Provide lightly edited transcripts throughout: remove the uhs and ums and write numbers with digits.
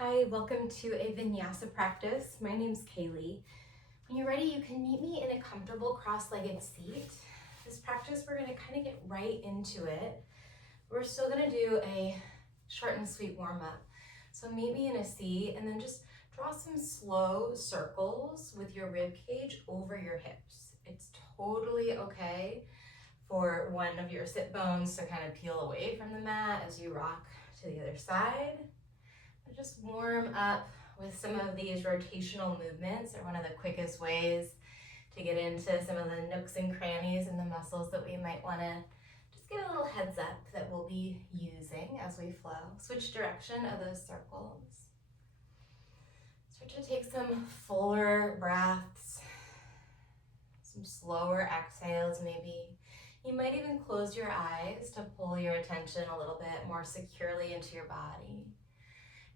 Hi, welcome to a Vinyasa practice. My name's Kaylee. When you're ready, you can meet me in a comfortable cross-legged seat. This practice, we're gonna kind of get right into it. We're still gonna do a short and sweet warm-up. So meet me in a seat and then just draw some slow circles with your rib cage over your hips. It's totally okay for one of your sit bones to kind of peel away from the mat as you rock to the other side. Just warm up with some of these rotational movements. They're one of the quickest ways to get into some of the nooks and crannies in the muscles that we might want to just give a little heads up that we'll be using as we flow. Switch direction of those circles. Start to take some fuller breaths, some slower exhales maybe. You might even close your eyes to pull your attention a little bit more securely into your body.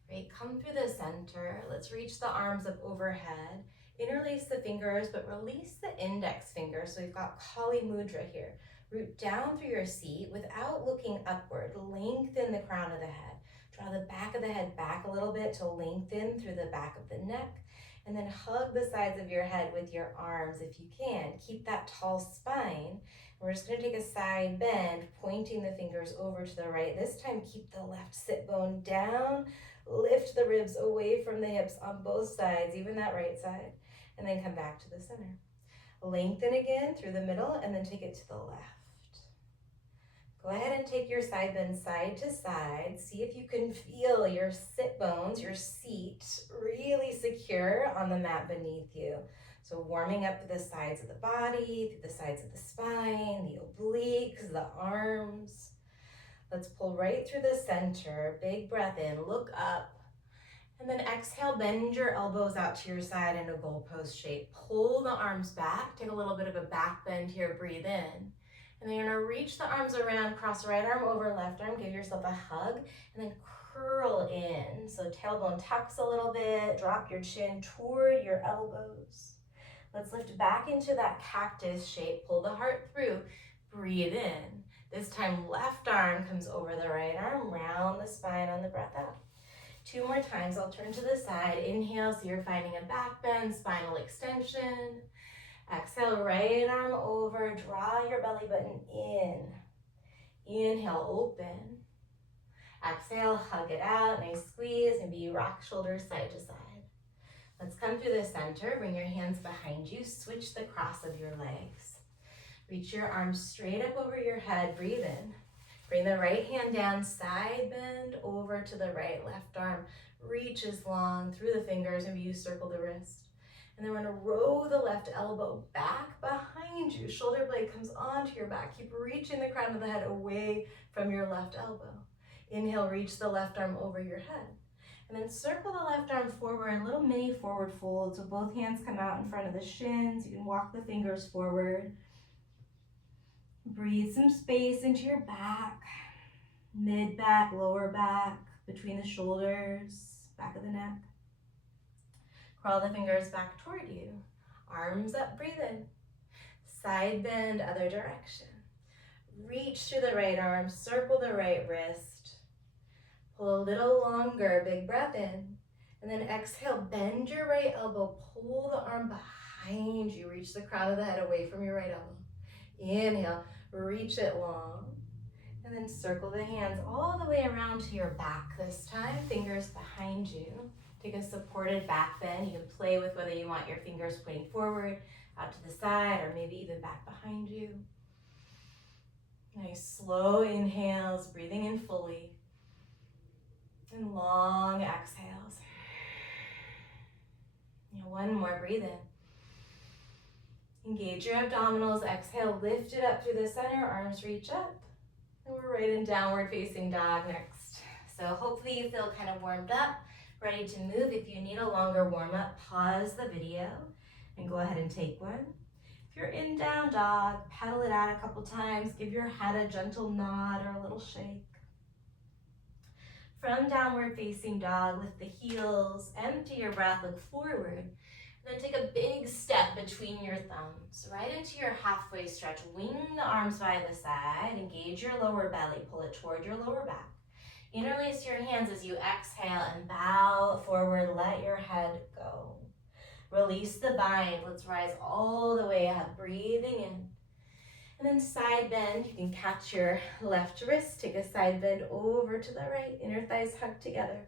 Great, come through the center. Let's reach the arms up overhead. Interlace the fingers, but release the index finger. So we've got Kali Mudra here. Root down through your seat without looking upward. Lengthen the crown of the head. Draw the back of the head back a little bit to lengthen through the back of the neck. And then hug the sides of your head with your arms if you can. Keep that tall spine. We're just gonna take a side bend, pointing the fingers over to the right. This time, keep the left sit bone down. Lift the ribs away from the hips on both sides, even that right side, and then come back to the center. Lengthen again through the middle and then take it to the left. Go ahead and take your side bend side to side. See if you can feel your sit bones, your seat, really secure on the mat beneath you. So warming up the sides of the body, the sides of the spine, the obliques, the arms. Let's pull right through the center. Big breath in, look up. And then exhale, bend your elbows out to your side in a goalpost shape. Pull the arms back, take a little bit of a back bend here, breathe in. And then you're gonna reach the arms around, cross right arm over left arm, give yourself a hug, and then curl in. So tailbone tucks a little bit, drop your chin toward your elbows. Let's lift back into that cactus shape, pull the heart through, breathe in. This time, left arm comes over the right arm, round the spine on the breath out. 2 more times, I'll turn to the side. Inhale, so you're finding a back bend, spinal extension. Exhale, right arm over, draw your belly button in. Inhale, open. Exhale, hug it out, nice squeeze, and be rock shoulders side to side. Let's come through the center, bring your hands behind you, switch the cross of your legs. Reach your arms straight up over your head, breathe in. Bring the right hand down, side bend over to the right, left arm reaches long through the fingers and you circle the wrist. And then we're gonna row the left elbow back behind you. Shoulder blade comes onto your back. Keep reaching the crown of the head away from your left elbow. Inhale, reach the left arm over your head. And then circle the left arm forward, a little mini forward fold. So both hands come out in front of the shins. You can walk the fingers forward. Breathe some space into your back, mid back, lower back, between the shoulders, back of the neck. Crawl the fingers back toward you. Arms up, breathe in. Side bend, other direction. Reach through the right arm, circle the right wrist. Pull a little longer, big breath in. And then exhale, bend your right elbow, pull the arm behind you. Reach the crown of the head away from your right elbow. Inhale, reach it long, and then circle the hands all the way around to your back this time, fingers behind you. Take a supported back bend. You can play with whether you want your fingers pointing forward, out to the side, or maybe even back behind you. Nice slow inhales, breathing in fully, and long exhales. One more, breathe in. Engage your abdominals, exhale, lift it up through the center, arms reach up. And we're right in downward facing dog next. So hopefully you feel kind of warmed up, ready to move. If you need a longer warm up, pause the video and go ahead and take one. If you're in down dog, pedal it out a couple times, give your head a gentle nod or a little shake. From downward facing dog, lift the heels, empty your breath, look forward. Then take a big step between your thumbs, right into your halfway stretch. Wing the arms by the side, engage your lower belly, pull it toward your lower back. Interlace your hands as you exhale and bow forward. Let your head go. Release the bind. Let's rise all the way up, breathing in. And then side bend. You can catch your left wrist, take a side bend over to the right. Inner thighs hug together.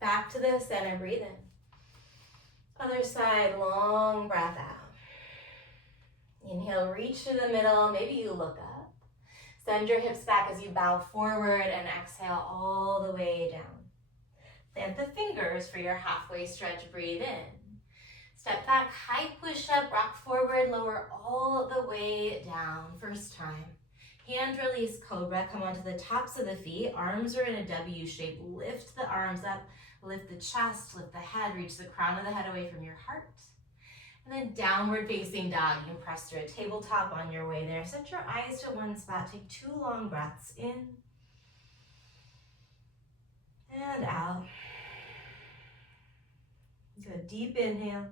Back to the center, breathe in. Other side, long breath out. Inhale, reach to the middle. Maybe you look up. Send your hips back as you bow forward and exhale all the way down. Plant the fingers for your halfway stretch. Breathe in. Step back, high push up, rock forward, lower all the way down. First time. Hand release cobra, come onto the tops of the feet. Arms are in a W shape. Lift the arms up, lift the chest, lift the head, reach the crown of the head away from your heart. And then downward facing dog. You can press through a tabletop on your way there. Set your eyes to one spot. Take 2 long breaths in and out. Good, deep inhale.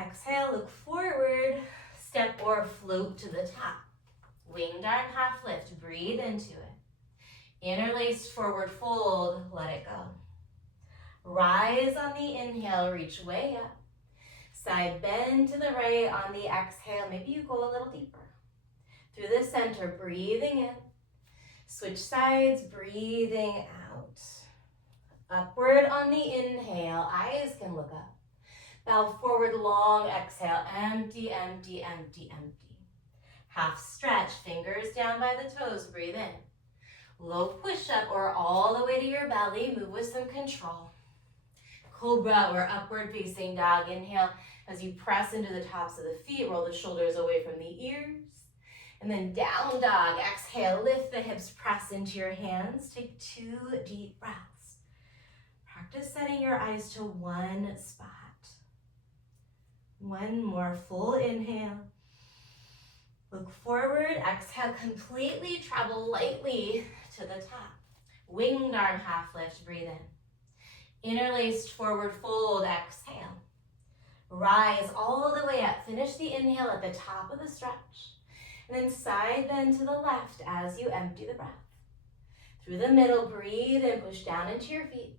Exhale, look forward, step or float to the top. Winged arm half lift, breathe into it. Interlaced forward fold, let it go. Rise on the inhale, reach way up. Side bend to the right on the exhale, maybe you go a little deeper. Through the center, breathing in. Switch sides, breathing out. Upward on the inhale, eyes can look up. Bow forward, long exhale, empty, empty, empty, empty. Half stretch, fingers down by the toes, breathe in. Low push up or all the way to your belly, move with some control. Cobra or upward facing dog, inhale as you press into the tops of the feet, roll the shoulders away from the ears. And then down dog, exhale, lift the hips, press into your hands. Take 2 deep breaths. Practice setting your eyes to one spot. One more full inhale. Look forward, exhale, completely travel lightly to the top. Winged arm half lift, breathe in. Interlaced forward fold, exhale. Rise all the way up. Finish the inhale at the top of the stretch. And then side bend to the left as you empty the breath. Through the middle, breathe and push down into your feet.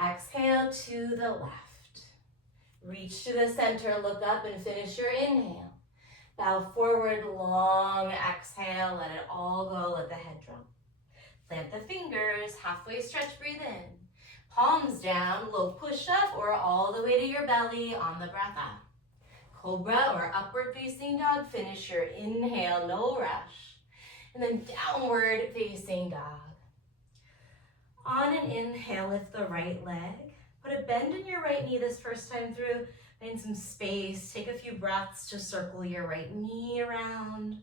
Exhale to the left. Reach to the center, look up and finish your inhale. Bow forward, long exhale, let it all go, let the head drop. Plant the fingers, halfway stretch, breathe in. Palms down, low push up or all the way to your belly on the breath out. Cobra or upward facing dog, finish your inhale, no rush. And then downward facing dog. On an inhale, lift the right leg. Put a bend in your right knee this first time through. Find some space. Take a few breaths to circle your right knee around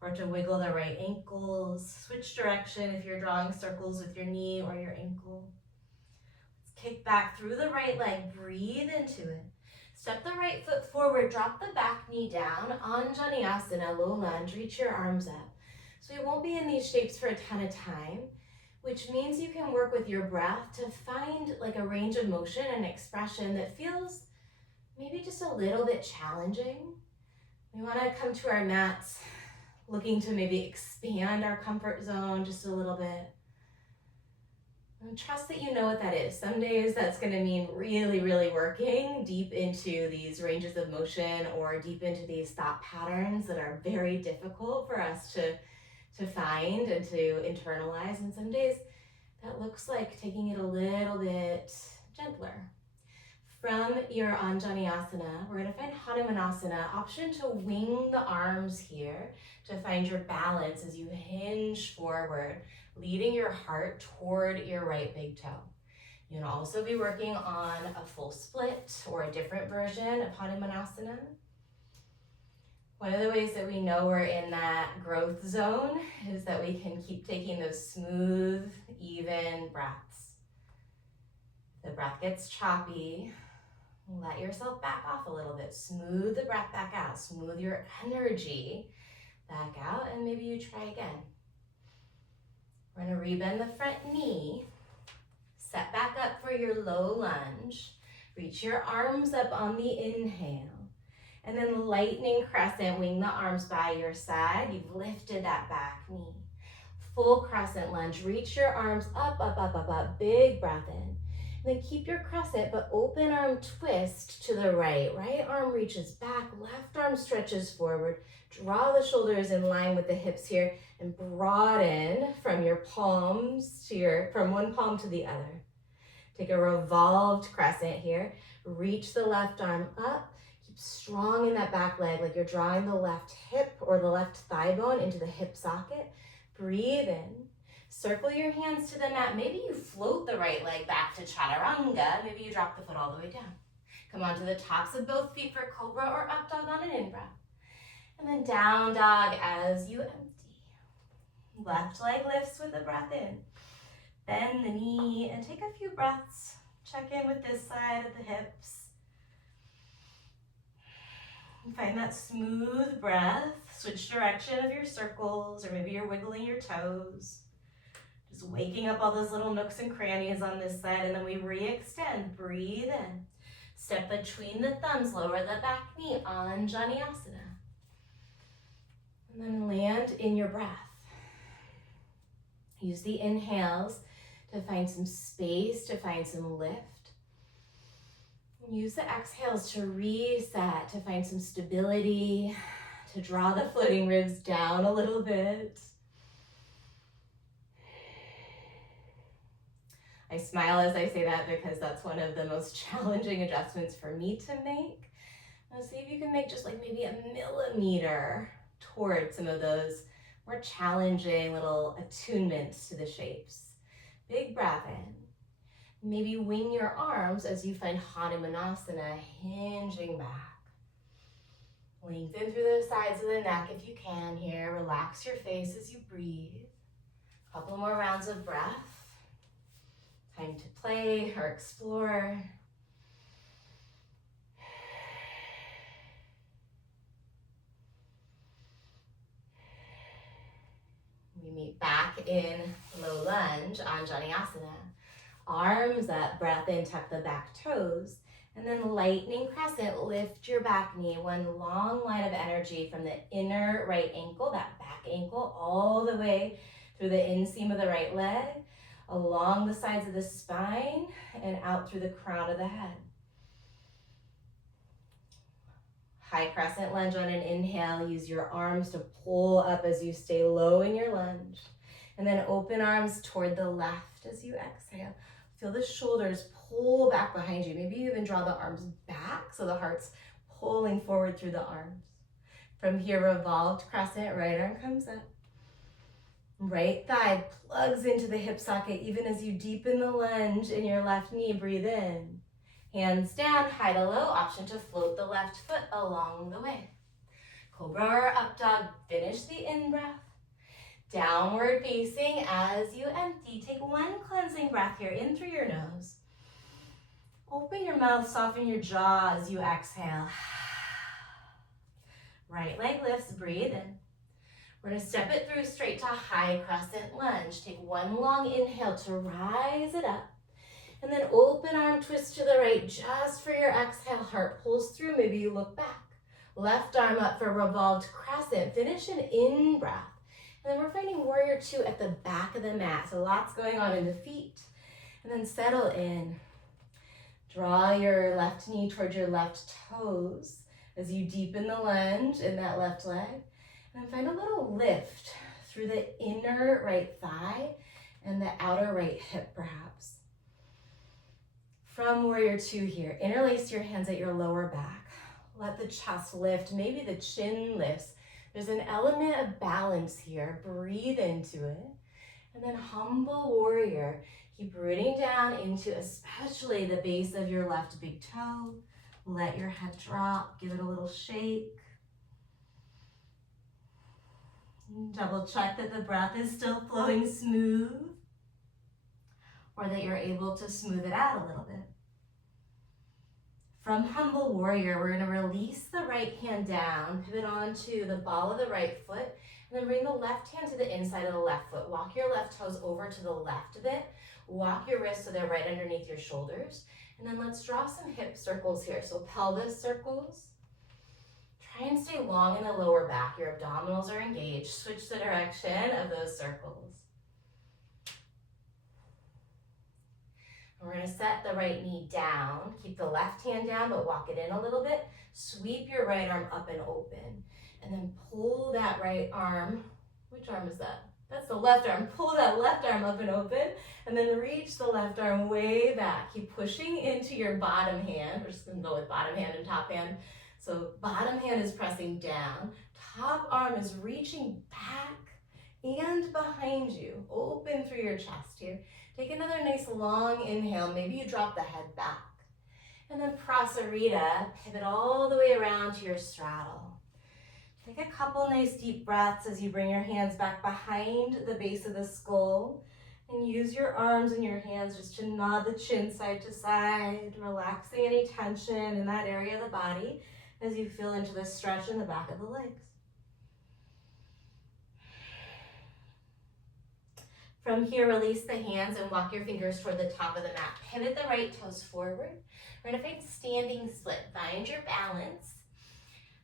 or to wiggle the right ankles. Switch direction if you're drawing circles with your knee or your ankle. Let's kick back through the right leg. Breathe into it. Step the right foot forward. Drop the back knee down. Anjaneyasana, low lunge. Reach your arms up. So we won't be in these shapes for a ton of time, which means you can work with your breath to find like a range of motion and expression that feels maybe just a little bit challenging. We want to come to our mats looking to maybe expand our comfort zone just a little bit. And trust that you know what that is. Some days that's going to mean really, really working deep into these ranges of motion or deep into these thought patterns that are very difficult for us to find and to internalize. And some days that looks like taking it a little bit gentler. From your Anjaneyasana, we're going to find Hanumanasana, option to wing the arms here to find your balance as you hinge forward, leading your heart toward your right big toe. You can also be working on a full split or a different version of Hanumanasana. One of the ways that we know we're in that growth zone is that we can keep taking those smooth, even breaths. If the breath gets choppy, let yourself back off a little bit. Smooth the breath back out. Smooth your energy back out, and maybe you try again. We're going to rebend the front knee. Set back up for your low lunge. Reach your arms up on the inhale. And then lightning crescent, wing the arms by your side. You've lifted that back knee. full crescent lunge. Reach your arms up, up, up, up, up. Big breath in. And then keep your crescent, but open arm twist to the right. Right arm reaches back, left arm stretches forward. Draw the shoulders in line with the hips here and broaden from your palms to from one palm to the other. Take a revolved crescent here. Reach the left arm up. Keep strong in that back leg, like you're drawing the left hip or the left thigh bone into the hip socket. Breathe in. Circle your hands to the mat. Maybe you float the right leg back to chaturanga. Maybe you drop the foot all the way down. Come onto the tops of both feet for cobra or up dog on an in-breath. And then down dog as you empty. Left leg lifts with a breath in. Bend the knee and take a few breaths. Check in with this side of the hips. And find that smooth breath. Switch direction of your circles, or maybe you're wiggling your toes. Just waking up all those little nooks and crannies on this side, and then we re-extend. Breathe in. Step between the thumbs, lower the back knee on Vinyasa. And then land in your breath. Use the inhales to find some space, to find some lift. Use the exhales to reset, to find some stability, to draw the floating ribs down a little bit. I smile as I say that because that's one of the most challenging adjustments for me to make. Now see if you can make just like maybe a millimeter towards some of those more challenging little attunements to the shapes. Big breath in. Maybe wing your arms as you find Hanumanasana, hinging back. Lengthen through the sides of the neck if you can here. Relax your face as you breathe. A couple more rounds of breath. Time to play or explore. We meet back in low lunge on Vinyasa. Arms up, breath in, tuck the back toes. And then lightning crescent, lift your back knee. One long line of energy from the inner right ankle, that back ankle, all the way through the inseam of the right leg, along the sides of the spine, and out through the crown of the head. High crescent lunge on an inhale. Use your arms to pull up as you stay low in your lunge. And then open arms toward the left as you exhale. Feel the shoulders pull back behind you. Maybe you even draw the arms back so the heart's pulling forward through the arms. From here, revolved crescent, right arm comes up. Right thigh plugs into the hip socket even as you deepen the lunge in your left knee. Breathe in. Hands down, high to low. Option to float the left foot along the way. Cobra or up dog. Finish the in-breath. Downward facing as you empty. Take one cleansing breath here in through your nose. Open your mouth, soften your jaw as you exhale. Right leg lifts, breathe in. We're gonna step it through straight to high crescent lunge. Take one long inhale to rise it up. And then open arm twist to the right just for your exhale. Heart pulls through, maybe you look back. Left arm up for revolved crescent. Finish an in-breath. And then we're finding warrior two at the back of the mat. So lots going on in the feet. And then settle in. Draw your left knee towards your left toes as you deepen the lunge in that left leg. And then find a little lift through the inner right thigh and the outer right hip perhaps. From warrior two here, interlace your hands at your lower back. Let the chest lift, maybe the chin lifts. There's an element of balance here. Breathe into it. And then humble warrior. Keep rooting down into especially the base of your left big toe. Let your head drop. Give it a little shake. Double check that the breath is still flowing smooth, or that you're able to smooth it out a little bit. From humble warrior, we're going to release the right hand down, pivot onto the ball of the right foot, and then bring the left hand to the inside of the left foot. Walk your left toes over to the left a bit. Walk your wrists so they're right underneath your shoulders. And then let's draw some hip circles here. So pelvis circles. Try and stay long in the lower back. Your abdominals are engaged. Switch the direction of those circles. We're gonna set the right knee down. Keep the left hand down, but walk it in a little bit. Sweep your right arm up and open. And then pull that right arm. Which arm is that? That's the left arm. Pull that left arm up and open. And then reach the left arm way back. Keep pushing into your bottom hand. We're just gonna go with bottom hand and top hand. So bottom hand is pressing down. Top arm is reaching back and behind you. Open through your chest here. Take another nice long inhale. Maybe you drop the head back. And then Prasarita, pivot all the way around to your straddle. Take a couple nice deep breaths as you bring your hands back behind the base of the skull. And use your arms and your hands just to nod the chin side to side, relaxing any tension in that area of the body as you feel into the stretch in the back of the legs. From here, release the hands and walk your fingers toward the top of the mat. Pivot the right toes forward. We're gonna find standing split. Find your balance.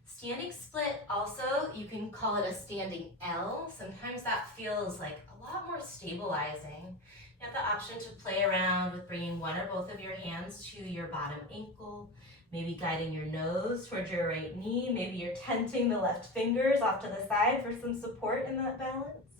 Standing split, also, you can call it a standing L. Sometimes that feels like a lot more stabilizing. You have the option to play around with bringing one or both of your hands to your bottom ankle, maybe guiding your nose towards your right knee. Maybe you're tenting the left fingers off to the side for some support in that balance.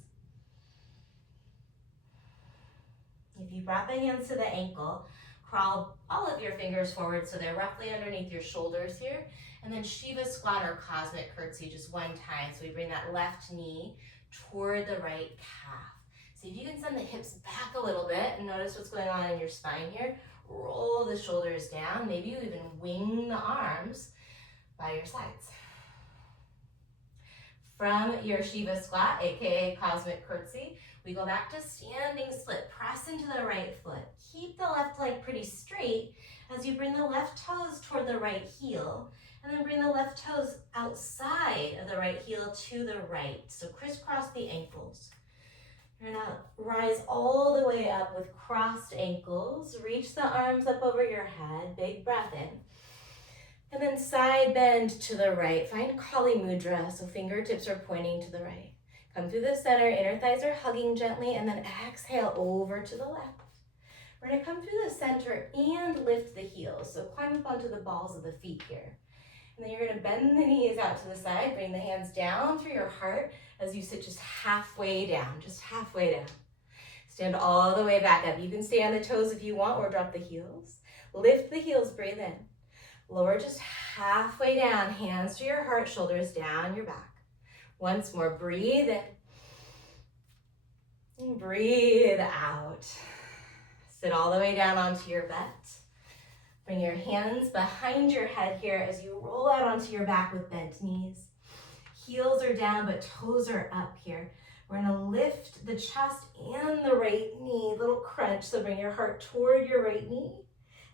If you brought the hands to the ankle, crawl all of your fingers forward so they're roughly underneath your shoulders here. And then Shiva squat or cosmic curtsy just one time. So we bring that left knee toward the right calf. See if you can send the hips back a little bit and notice what's going on in your spine here. Roll the shoulders down. Maybe you even wing the arms by your sides. From your Shiva squat, aka cosmic curtsy, we go back to standing split. Press into the right foot. Keep the left leg pretty straight as you bring the left toes toward the right heel. And then bring the left toes outside of the right heel to the right. So crisscross the ankles. You're gonna rise all the way up with crossed ankles. Reach the arms up over your head. Big breath in. And then side bend to the right. Find Kali Mudra, so fingertips are pointing to the right. Come through the center, inner thighs are hugging gently, and then exhale over to the left. We're gonna come through the center and lift the heels. So climb up onto the balls of the feet here. And then you're gonna bend the knees out to the side, bring the hands down through your heart as you sit just halfway down, just halfway down. Stand all the way back up. You can stay on the toes if you want or drop the heels. Lift the heels, breathe in. Lower just halfway down, hands to your heart, shoulders down your back. Once more, breathe in. And breathe out. Sit all the way down onto your butt. Bring your hands behind your head here as you roll out onto your back with bent knees. Heels are down, but toes are up here. We're gonna lift the chest and the right knee, little crunch. So bring your heart toward your right knee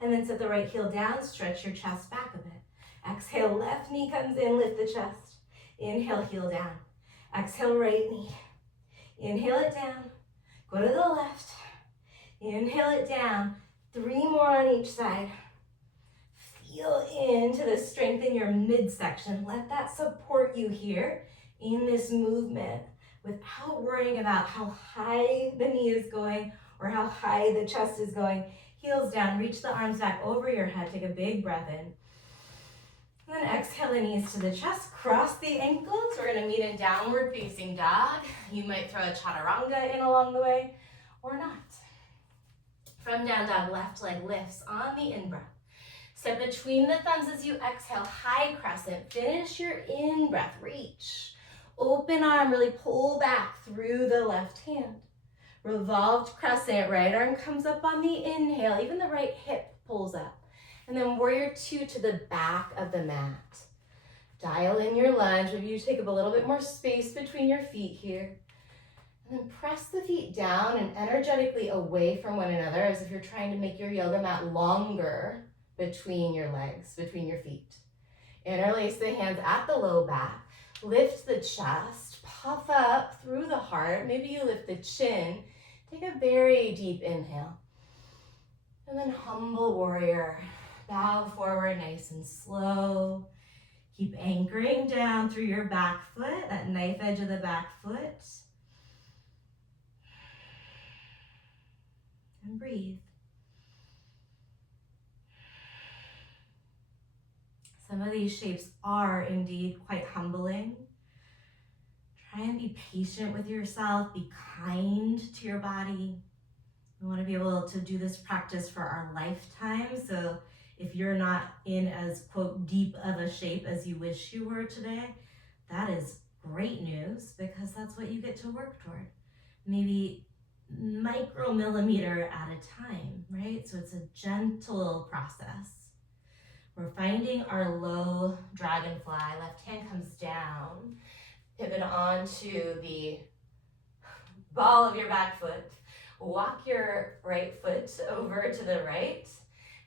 and then set the right heel down, stretch your chest back a bit. Exhale, left knee comes in, lift the chest. Inhale, heel down. Exhale, right knee. Inhale it down, go to the left. Inhale it down, 3 more on each side. Feel into the strength in your midsection. Let that support you here in this movement without worrying about how high the knee is going or how high the chest is going. Heels down, reach the arms back over your head. Take a big breath in. And then exhale the knees to the chest, cross the ankles. We're gonna meet in downward facing dog. You might throw a chaturanga in along the way or not. From down dog, left leg lifts on the in-breath. Step between the thumbs as you exhale, high crescent. Finish your in-breath, reach. Open arm, really pull back through the left hand. Revolved crescent, right arm comes up on the inhale, even the right hip pulls up. And then warrior 2 to the back of the mat. Dial in your lunge, maybe you take up a little bit more space between your feet here. And then press the feet down and energetically away from one another as if you're trying to make your yoga mat longer between your legs, between your feet. Interlace the hands at the low back. Lift the chest, puff up through the heart. Maybe you lift the chin. Take a very deep inhale. And then humble warrior. Bow forward nice and slow. Keep anchoring down through your back foot, that knife edge of the back foot. And breathe. Some of these shapes are indeed quite humbling. Try and be patient with yourself, be kind to your body. We want to be able to do this practice for our lifetime. So if you're not in as, quote, deep of a shape as you wish you were today, that is great news, because that's what you get to work toward. Maybe micromillimeter at a time, right? So it's a gentle process. We're finding our low dragonfly. Left hand comes down. Pivot onto the ball of your back foot. Walk your right foot over to the right,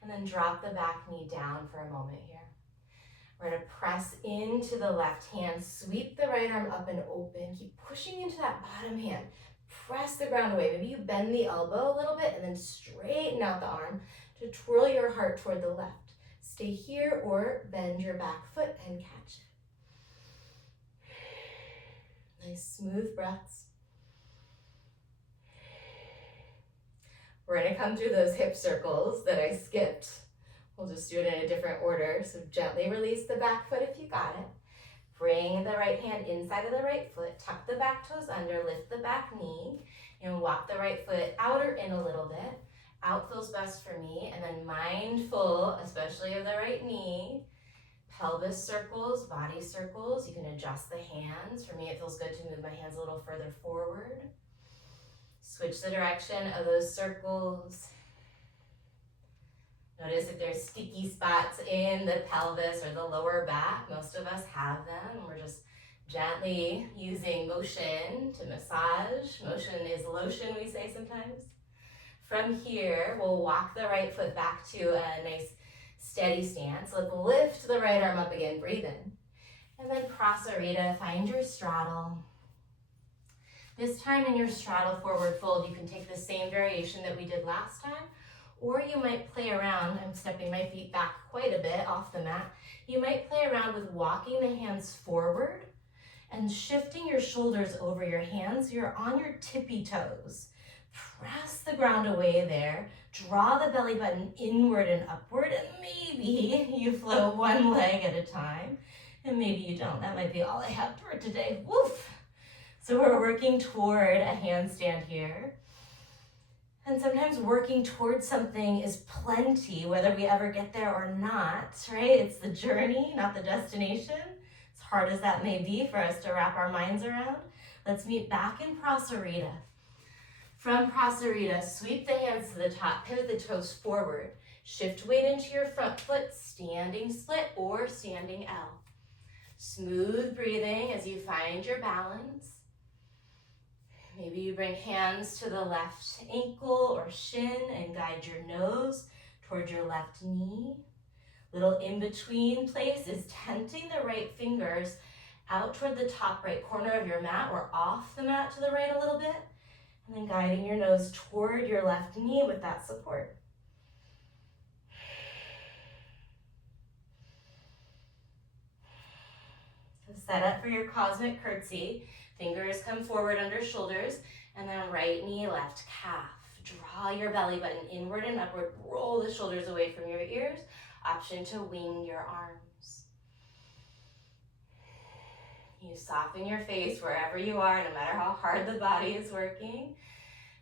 and then drop the back knee down for a moment here. We're gonna press into the left hand, sweep the right arm up and open. Keep pushing into that bottom hand. Press the ground away. Maybe you bend the elbow a little bit and then straighten out the arm to twirl your heart toward the left. Stay here or bend your back foot and catch it. Nice smooth breaths. We're gonna come through those hip circles that I skipped. We'll just do it in a different order. So gently release the back foot if you got it. Bring the right hand inside of the right foot, tuck the back toes under, lift the back knee, and walk the right foot out or in a little bit. Out feels best for me, and then mindful, especially of the right knee. Pelvis circles, body circles. You can adjust the hands. For me, it feels good to move my hands a little further forward. Switch the direction of those circles. Notice if there's sticky spots in the pelvis or the lower back. Most of us have them. We're just gently using motion to massage. Motion is lotion, we say sometimes. From here, we'll walk the right foot back to a nice steady stance. Let's lift the right arm up again, breathe in. And then Prasarita, find your straddle. This time in your straddle forward fold, you can take the same variation that we did last time, or you might play around. I'm stepping my feet back quite a bit off the mat. You might play around with walking the hands forward and shifting your shoulders over your hands. You're on your tippy toes. Press the ground away there. Draw the belly button inward and upward, and maybe you float one leg at a time, and maybe you don't. That might be all I have for today. Woof! So we're working toward a handstand here. And sometimes working towards something is plenty, whether we ever get there or not, right? It's the journey, not the destination. As hard as that may be for us to wrap our minds around. Let's meet back in Prasarita. From Prasarita, sweep the hands to the top, pivot the toes forward. Shift weight into your front foot, standing split or standing L. Smooth breathing as you find your balance. Maybe you bring hands to the left ankle or shin and guide your nose toward your left knee. Little in-between place is tenting the right fingers out toward the top right corner of your mat or off the mat to the right a little bit, and then guiding your nose toward your left knee with that support. So set up for your cosmic curtsy. Fingers come forward under shoulders, and then right knee, left calf. Draw your belly button inward and upward. Roll the shoulders away from your ears. Option to wing your arms. You soften your face wherever you are, no matter how hard the body is working.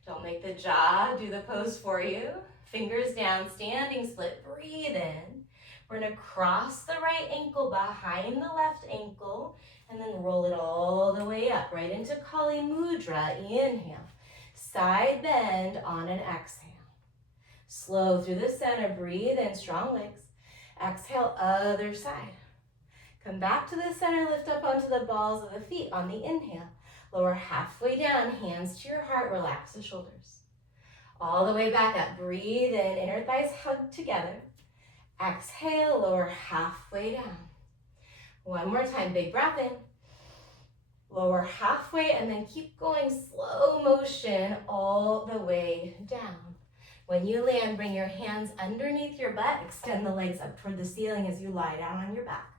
Don't make the jaw do the pose for you. Fingers down, standing split, breathe in. We're gonna cross the right ankle behind the left ankle and then roll it all the way up, right into Kali Mudra. Inhale, side bend on an exhale. Slow through the center, breathe in, strong legs. Exhale, other side. Come back to the center, lift up onto the balls of the feet on the inhale. Lower halfway down, hands to your heart, relax the shoulders. All the way back up, breathe in, inner thighs hug together. Exhale, lower halfway down. One more time, big breath in. Lower halfway and then keep going slow motion all the way down. When you land, bring your hands underneath your butt, extend the legs up toward the ceiling as you lie down on your back.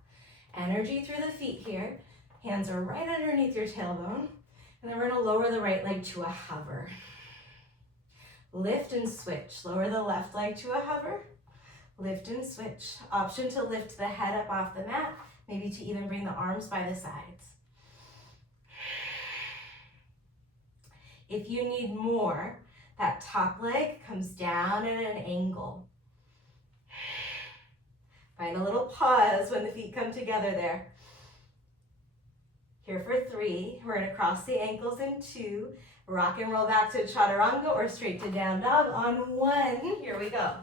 Energy through the feet here. Hands are right underneath your tailbone. And then we're gonna lower the right leg to a hover. Lift and switch. Lower the left leg to a hover. Lift and switch. Option to lift the head up off the mat, maybe to even bring the arms by the sides. If you need more, that top leg comes down at an angle. Find a little pause when the feet come together there. Here for 3, we're gonna cross the ankles in 2, rock and roll back to chaturanga or straight to down dog on 1. Here we go.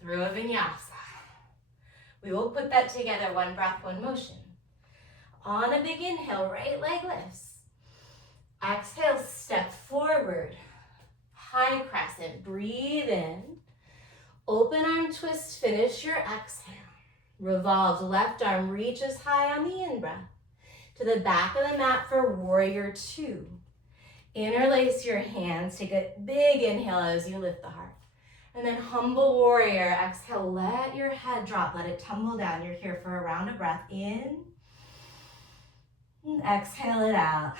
Through a vinyasa. We will put that together, 1 breath, 1 motion. On a big inhale, right leg lifts. Exhale, step forward. High crescent, breathe in. Open arm twist, finish your exhale. Revolved left arm reaches high on the in-breath. To the back of the mat for warrior 2. Interlace your hands, take a big inhale as you lift the heart. And then humble warrior, exhale, let your head drop, let it tumble down. You're here for a round of breath in. And exhale it out.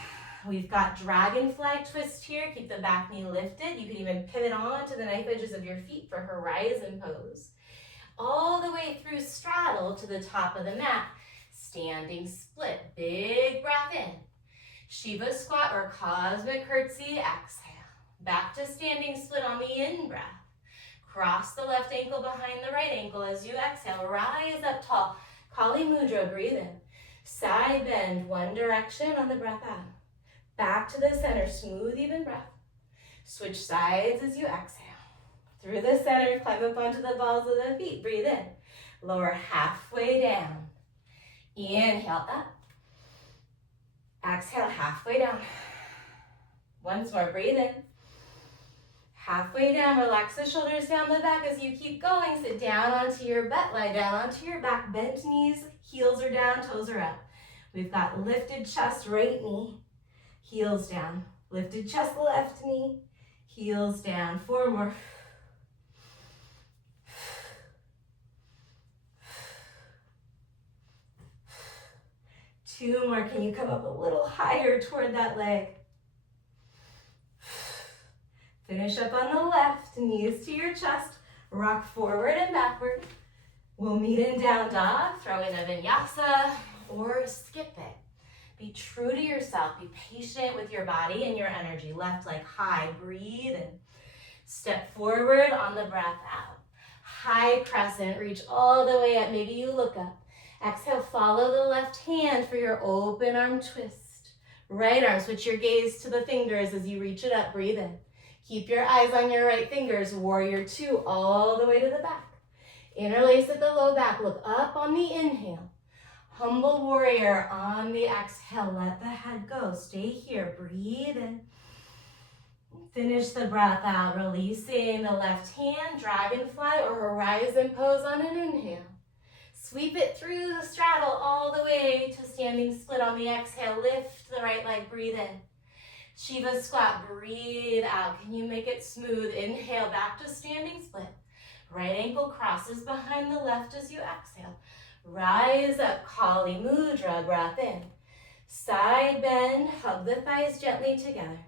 We've got dragonfly twist here. Keep the back knee lifted. You can even pivot on to the knife edges of your feet for horizon pose. All the way through straddle to the top of the mat. Standing split. Big breath in. Shiva squat or cosmic curtsy. Exhale. Back to standing split on the in-breath. Cross the left ankle behind the right ankle as you exhale. Rise up tall. Kali Mudra. Breathe in. Side bend 1 direction on the breath out. Back to the center, smooth, even breath. Switch sides as you exhale. Through the center, climb up onto the balls of the feet. Breathe in. Lower halfway down. Inhale up. Exhale, halfway down. Once more, breathe in. Halfway down, relax the shoulders down the back as you keep going. Sit down onto your butt, lie down onto your back. Bent knees, heels are down, toes are up. We've got lifted chest, right knee. Heels down. Lifted chest, left knee. Heels down. 4 more. Two more. Can you come up a little higher toward that leg? Finish up on the left. Knees to your chest. Rock forward and backward. We'll meet in down dog. Throw in a vinyasa or skip it. Be true to yourself. Be patient with your body and your energy. Left leg high. Breathe in. Step forward on the breath out. High crescent. Reach all the way up. Maybe you look up. Exhale. Follow the left hand for your open arm twist. Right arm. Switch your gaze to the fingers as you reach it up. Breathe in. Keep your eyes on your right fingers. Warrior 2 all the way to the back. Interlace at the low back. Look up on the inhale. Humble warrior on the exhale. Let the head go. Stay here. Breathe in. Finish the breath out. Releasing the left hand. Dragonfly or horizon pose on an inhale. Sweep it through the straddle all the way to standing split on the exhale. Lift the right leg. Breathe in. Shiva squat. Breathe out. Can you make it smooth? Inhale back to standing split. Right ankle crosses behind the left as you exhale. Rise up, Kali Mudra, breath in. Side bend, hug the thighs gently together.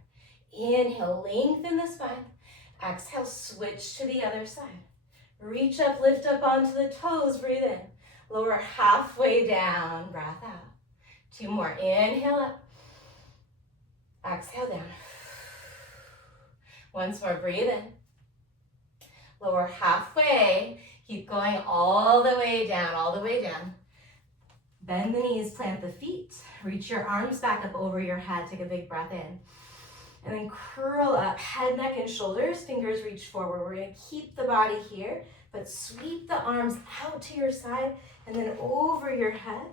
Inhale, lengthen the spine. Exhale, switch to the other side. Reach up, lift up onto the toes, breathe in. Lower halfway down, breath out. 2 more, inhale up. Exhale down. Once more, breathe in. Lower halfway. Keep going all the way down, all the way down. Bend the knees, plant the feet. Reach your arms back up over your head. Take a big breath in. And then curl up, head, neck, and shoulders. Fingers reach forward. We're gonna keep the body here, but sweep the arms out to your side and then over your head.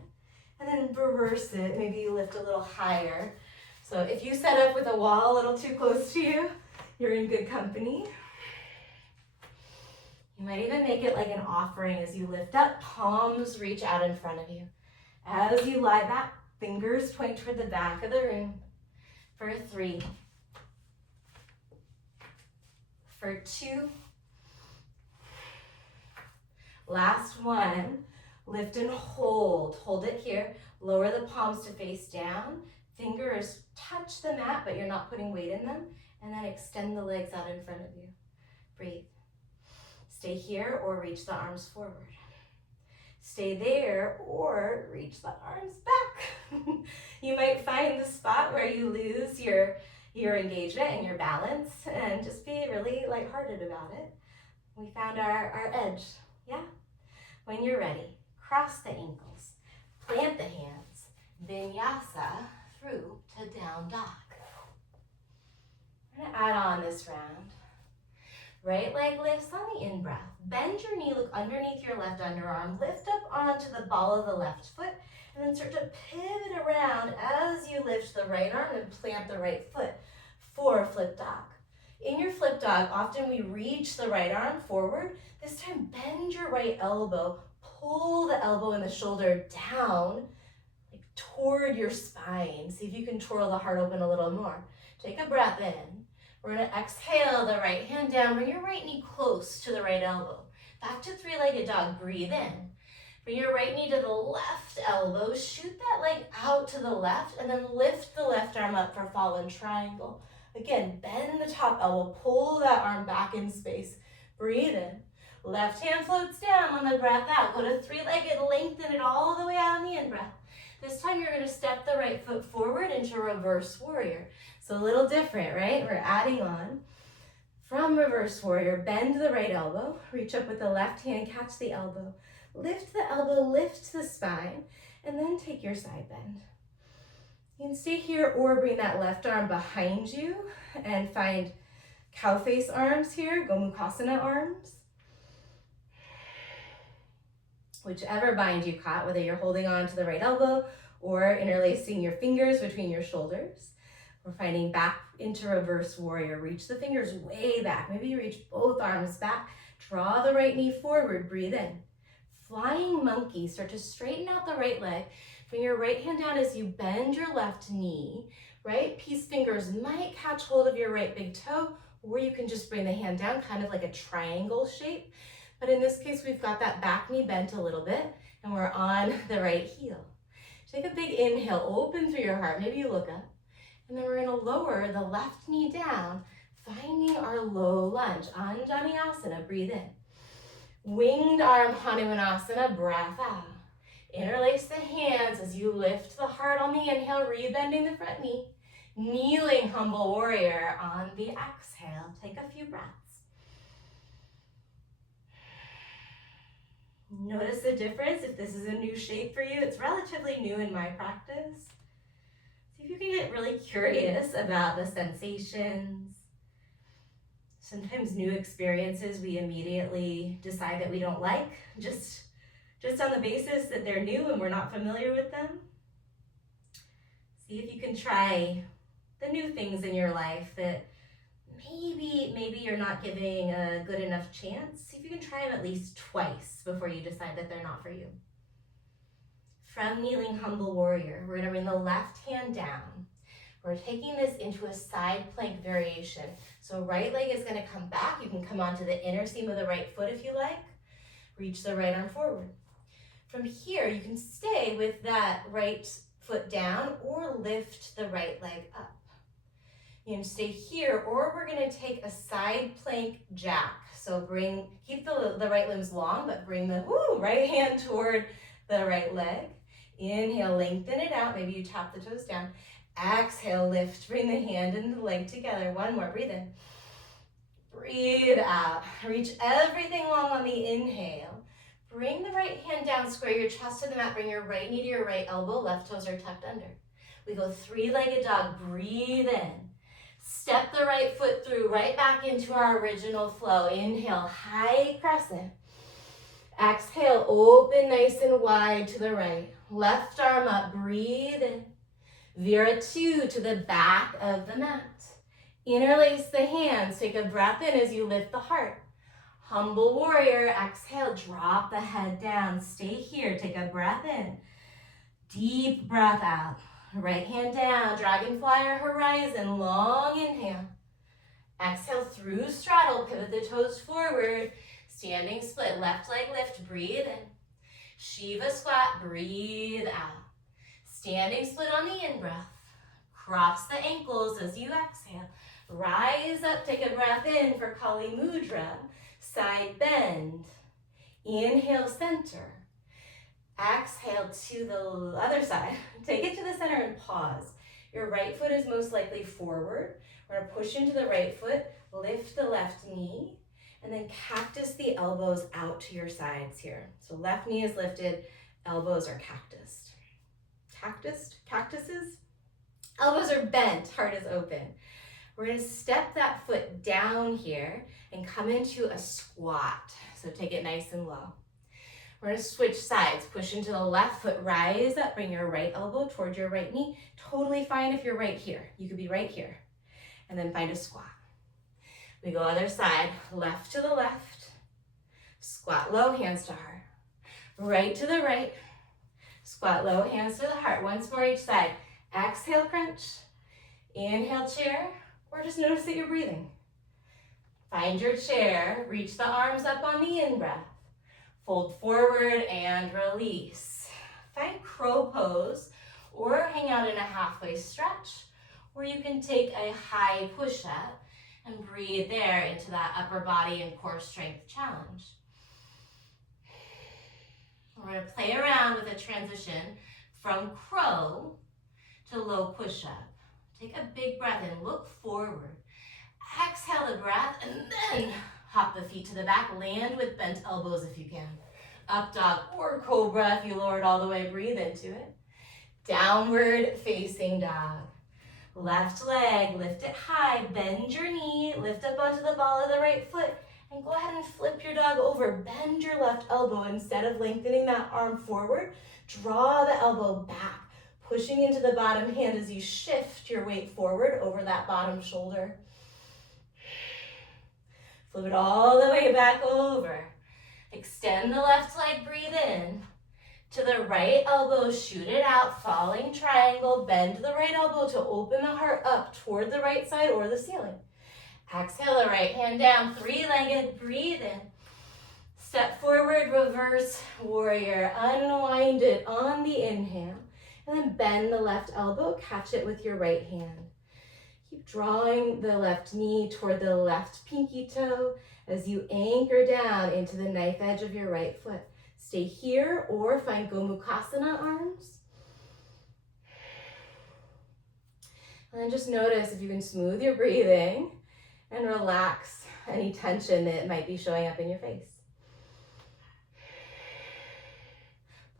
And then reverse it. Maybe you lift a little higher. So if you set up with a wall a little too close to you, you're in good company. You might even make it like an offering as you lift up, palms reach out in front of you. As you lie back, fingers point toward the back of the room. For 3. For 2. Last one. Lift and hold. Hold it here. Lower the palms to face down. Fingers touch the mat, but you're not putting weight in them. And then extend the legs out in front of you. Breathe. Stay here or reach the arms forward. Stay there or reach the arms back. You might find the spot where you lose your engagement and your balance, and just be really lighthearted about it. We found our edge, yeah? When you're ready, cross the ankles, plant the hands, Vinyasa through to down dog. We're gonna add on this round. Right leg lifts on the in-breath. Bend your knee, look underneath your left underarm. Lift up onto the ball of the left foot, and then start to pivot around as you lift the right arm and plant the right foot for flip dog. In your flip dog, often we reach the right arm forward. This time, bend your right elbow, pull the elbow and the shoulder down, like toward your spine. See if you can twirl the heart open a little more. Take a breath in. We're gonna exhale the right hand down. Bring your right knee close to the right elbow. Back to three-legged dog, breathe in. Bring your right knee to the left elbow. Shoot that leg out to the left, and then lift the left arm up for fallen triangle. Again, bend the top elbow, pull that arm back in space. Breathe in. Left hand floats down on the breath out. Go to three-legged, lengthen it all the way out on the in-breath. This time you're gonna step the right foot forward into reverse warrior. So a little different, right? We're adding on. From reverse warrior, bend the right elbow, reach up with the left hand, catch the elbow. Lift the elbow, lift the spine, and then take your side bend. You can stay here or bring that left arm behind you and find cow face arms here, Gomukhasana arms. Whichever bind you caught, whether you're holding on to the right elbow or interlacing your fingers between your shoulders. We're finding back into reverse warrior. Reach the fingers way back. Maybe you reach both arms back. Draw the right knee forward, breathe in. Flying monkey, start to straighten out the right leg. Bring your right hand down as you bend your left knee. Right peace fingers might catch hold of your right big toe, or you can just bring the hand down, kind of like a triangle shape. But in this case, we've got that back knee bent a little bit, and we're on the right heel. Take a big inhale, open through your heart. Maybe you look up. And then we're gonna lower the left knee down, finding our low lunge. Anjaneyasana, breathe in. Winged arm Hanumanasana, breath out. Interlace the hands as you lift the heart on the inhale, rebending the front knee. Kneeling humble warrior on the exhale. Take a few breaths. Notice the difference if this is a new shape for you. It's relatively new in my practice. See if you can get really curious about the sensations. Sometimes new experiences we immediately decide that we don't like, just on the basis that they're new and we're not familiar with them. See if you can try the new things in your life that maybe you're not giving a good enough chance. See if you can try them at least twice before you decide that they're not for you. From kneeling humble warrior, we're gonna bring the left hand down. We're taking this into a side plank variation. So right leg is gonna come back. You can come onto the inner seam of the right foot if you like. Reach the right arm forward. From here, you can stay with that right foot down or lift the right leg up. You can stay here, or we're gonna take a side plank jack. So keep the right limbs long, but bring the right hand toward the right leg. Inhale, lengthen it out. Maybe you tap the toes down. Exhale, lift, bring the hand and the leg together. One more, breathe in. Breathe out. Reach everything long on the inhale. Bring the right hand down, square your chest to the mat. Bring your right knee to your right elbow. Left toes are tucked under. We go three-legged dog. Breathe in. Step the right foot through, right back into our original flow. Inhale, high crescent. Exhale, open nice and wide to the right. Left arm up, breathe in. Viratu to the back of the mat. Interlace the hands, take a breath in as you lift the heart. Humble warrior, exhale, drop the head down. Stay here, take a breath in. Deep breath out. Right hand down, dragonfly or horizon, long inhale. Exhale through straddle, pivot the toes forward. Standing split, left leg lift, breathe in. Shiva squat, breathe out. Standing split on the in-breath. Cross the ankles as you exhale. Rise up, take a breath in for Kali Mudra. Side bend. Inhale, center. Exhale to the other side. Take it to the center and pause. Your right foot is most likely forward. We're gonna push into the right foot, lift the left knee, and then cactus the elbows out to your sides here. So left knee is lifted, elbows are cactused. Cactuses? Elbows are bent, heart is open. We're gonna step that foot down here and come into a squat. So take it nice and low. We're gonna switch sides. Push into the left foot, rise up, bring your right elbow towards your right knee. Totally fine if you're right here. You could be right here. And then find a squat. We go other side, left to the left. Squat low, hands to heart. Right to the right. Squat low, hands to the heart. Once more each side. Exhale, crunch. Inhale, chair. Or just notice that you're breathing. Find your chair. Reach the arms up on the in-breath. Fold forward and release. Find crow pose or hang out in a halfway stretch, or you can take a high push-up and breathe there into that upper body and core strength challenge. We're going to play around with a transition from crow to low push-up. Take a big breath in, look forward. Exhale the breath and then hop the feet to the back, land with bent elbows if you can. Up dog or cobra if you lower it all the way, breathe into it. Downward facing dog. Left leg, lift it high, bend your knee, lift up onto the ball of the right foot, and go ahead and flip your dog over. Bend your left elbow. Instead of lengthening that arm forward, draw the elbow back, pushing into the bottom hand as you shift your weight forward over that bottom shoulder. Flip it all the way back over. Extend the left leg, breathe in. To the right elbow, shoot it out, falling triangle. Bend the right elbow to open the heart up toward the right side or the ceiling. Exhale the right hand down, three-legged, breathe in. Step forward, reverse warrior. Unwind it on the inhale. And then bend the left elbow, catch it with your right hand. Keep drawing the left knee toward the left pinky toe as you anchor down into the knife edge of your right foot. Stay here or find Gomukhasana arms. And then just notice if you can smooth your breathing and relax any tension that might be showing up in your face.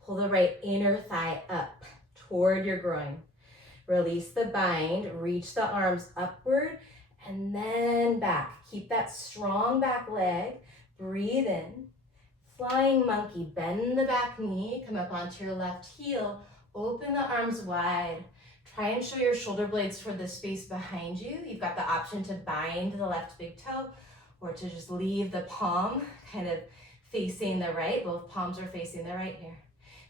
Pull the right inner thigh up toward your groin. Release the bind, reach the arms upward and then back. Keep that strong back leg. Breathe in. Flying monkey, bend the back knee, come up onto your left heel, open the arms wide. Try and show your shoulder blades toward the space behind you. You've got the option to bind the left big toe or to just leave the palm kind of facing the right. Both palms are facing the right here.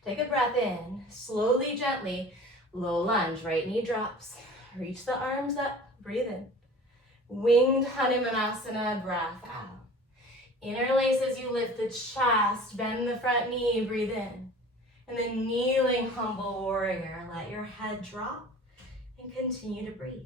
Take a breath in, slowly, gently, low lunge, right knee drops. Reach the arms up, breathe in. Winged Hanumanasana, breath out. Interlace as you lift the chest, bend the front knee, breathe in. And then kneeling humble warrior, let your head drop and continue to breathe.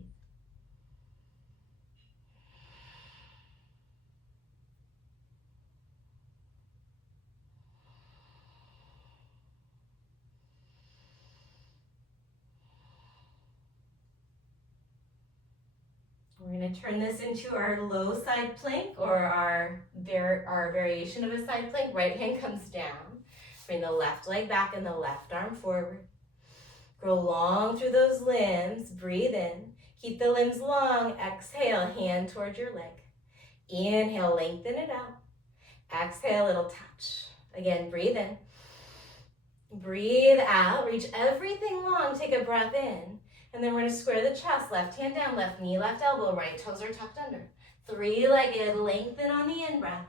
We're going to turn this into our low side plank or our variation of a side plank. Right hand comes down. Bring the left leg back and the left arm forward. Grow long through those limbs. Breathe in. Keep the limbs long. Exhale, hand towards your leg. Inhale, lengthen it out. Exhale, it'll touch. Again, breathe in. Breathe out. Reach everything long. Take a breath in. And then we're going to square the chest. Left hand down, left knee, left elbow. Right toes are tucked under. Three-legged, lengthen on the in-breath.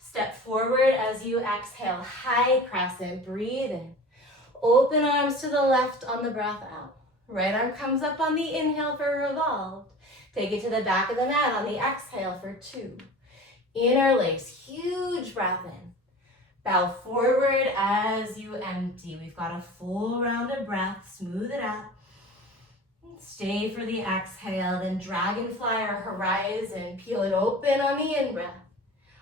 Step forward as you exhale. High crescent. Breathe in. Open arms to the left on the breath out. Right arm comes up on the inhale for revolved. Take it to the back of the mat on the exhale for 2. Interlace. Huge breath in. Bow forward as you empty. We've got a full round of breath. Smooth it out. Stay for the exhale, then dragonfly or horizon. Peel it open on the in-breath.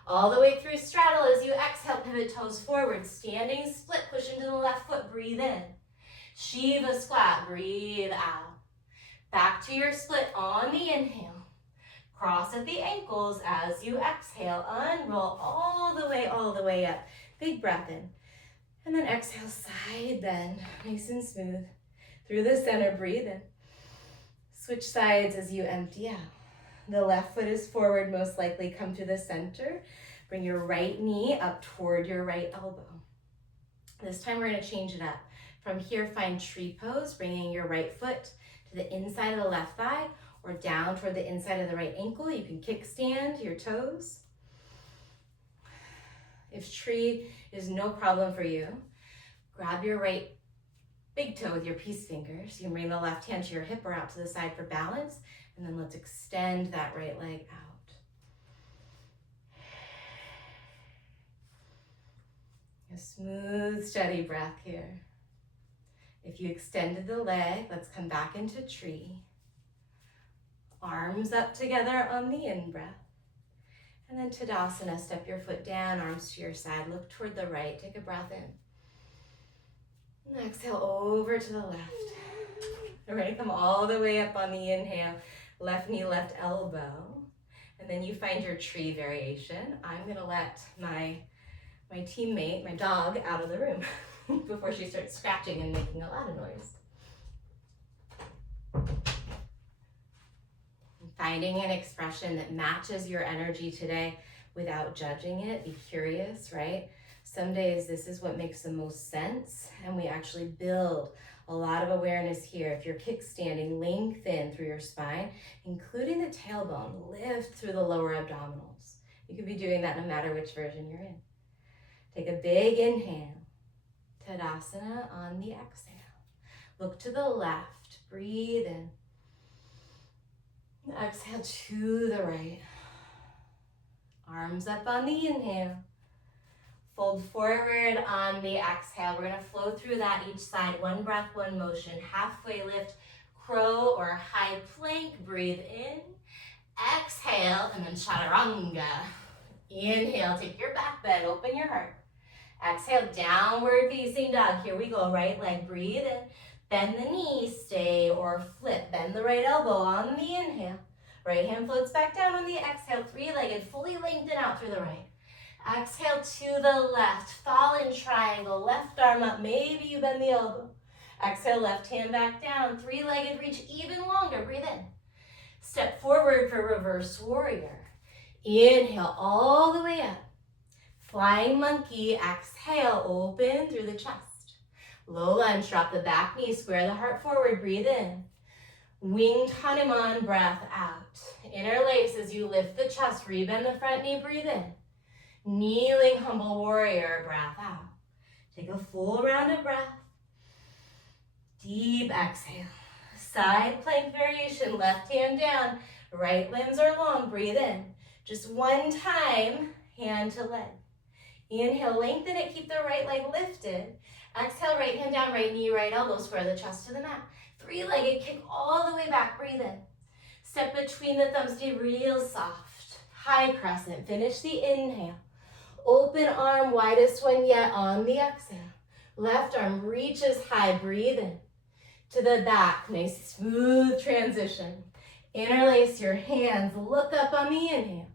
All the way through straddle as you exhale, pivot toes forward. Standing split, push into the left foot, breathe in. Shiva squat, breathe out. Back to your split on the inhale. Cross at the ankles as you exhale. Unroll all the way up. Big breath in. And then exhale, side bend, nice and smooth. Through the center, breathe in. Switch sides as you empty out. The left foot is forward, most likely come to the center. Bring your right knee up toward your right elbow. This time we're gonna change it up. From here, find tree pose, bringing your right foot to the inside of the left thigh or down toward the inside of the right ankle. You can kickstand your toes. If tree is no problem for you, grab your right big toe with your peace fingers. You can bring the left hand to your hip or out to the side for balance. And then let's extend that right leg out. A smooth, steady breath here. If you extended the leg, let's come back into tree. Arms up together on the in-breath. And then Tadasana, step your foot down, arms to your side, look toward the right, take a breath in. And exhale over to the left. All right, come all the way up on the inhale, left knee, left elbow. And then you find your tree variation. I'm gonna let my teammate, my dog, out of the room before she starts scratching and making a lot of noise. Finding an expression that matches your energy today without judging it. Be curious, right? Some days this is what makes the most sense, and we actually build a lot of awareness here. If you're kickstanding, lengthen through your spine, including the tailbone. Lift through the lower abdominals. You could be doing that no matter which version you're in. Take a big inhale. Tadasana on the exhale. Look to the left. Breathe in. Exhale to the right. Arms up on the inhale. Fold forward on the exhale. We're gonna flow through that each side. One breath, one motion. Halfway lift, crow or high plank. Breathe in. Exhale, and then chaturanga. Inhale, take your back bend, open your heart. Exhale, downward facing dog. Here we go, right leg, breathe in. Bend the knee, stay or flip. Bend the right elbow on the inhale. Right hand floats back down on the exhale. Three-legged, fully lengthen out through the right. Exhale to the left. Fall in triangle. Left arm up. Maybe you bend the elbow. Exhale, left hand back down. Three-legged, reach even longer. Breathe in. Step forward for reverse warrior. Inhale all the way up. Flying monkey. Exhale, open through the chest. Low lunge, drop the back knee, square the heart forward, breathe in. Winged Hanuman, breath out. Interlace as you lift the chest, rebend the front knee, breathe in. Kneeling humble warrior, breath out. Take a full round of breath. Deep exhale. Side plank variation, left hand down, right limbs are long, breathe in. Just one time, hand to leg. Inhale, lengthen it, keep the right leg lifted. Exhale, right hand down, right knee, right elbow, square the chest to the mat. Three-legged kick all the way back, breathe in. Step between the thumbs, stay real soft. High crescent, finish the inhale. Open arm, widest one yet on the exhale. Left arm reaches high, breathe in. To the back, nice smooth transition. Interlace your hands, look up on the inhale.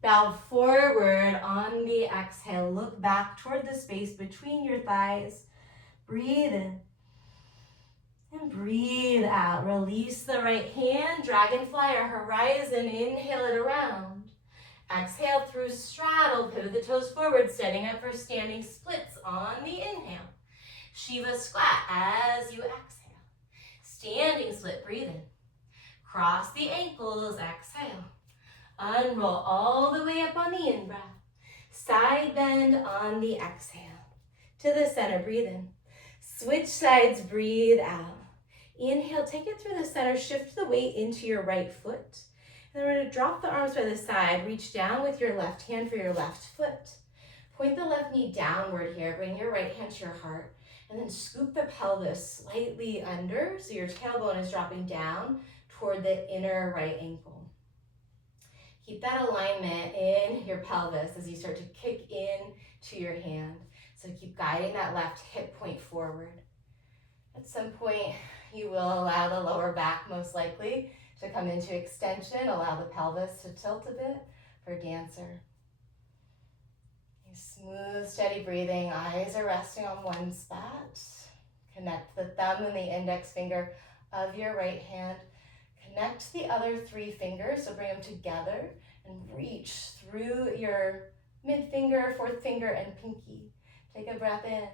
Bow forward on the exhale, look back toward the space between your thighs. Breathe in and breathe out. Release the right hand, dragonfly or horizon, inhale it around. Exhale through straddle, pivot the toes forward, setting up for standing splits on the inhale. Shiva squat as you exhale. Standing split, breathe in. Cross the ankles, exhale. Unroll all the way up on the in-breath. Side bend on the exhale. To the center, breathe in. Switch sides, breathe out. Inhale, take it through the center, shift the weight into your right foot. And then we're gonna drop the arms by the side, reach down with your left hand for your left foot. Point the left knee downward here, bring your right hand to your heart, and then scoop the pelvis slightly under so your tailbone is dropping down toward the inner right ankle. Keep that alignment in your pelvis as you start to kick in to your hand. So keep guiding that left hip point forward. At some point, you will allow the lower back most likely to come into extension. Allow the pelvis to tilt a bit for dancer. Smooth, steady breathing. Eyes are resting on one spot. Connect the thumb and the index finger of your right hand. Connect the other 3 fingers, so bring them together and reach through your mid finger, 4th finger, and pinky. Take a breath in.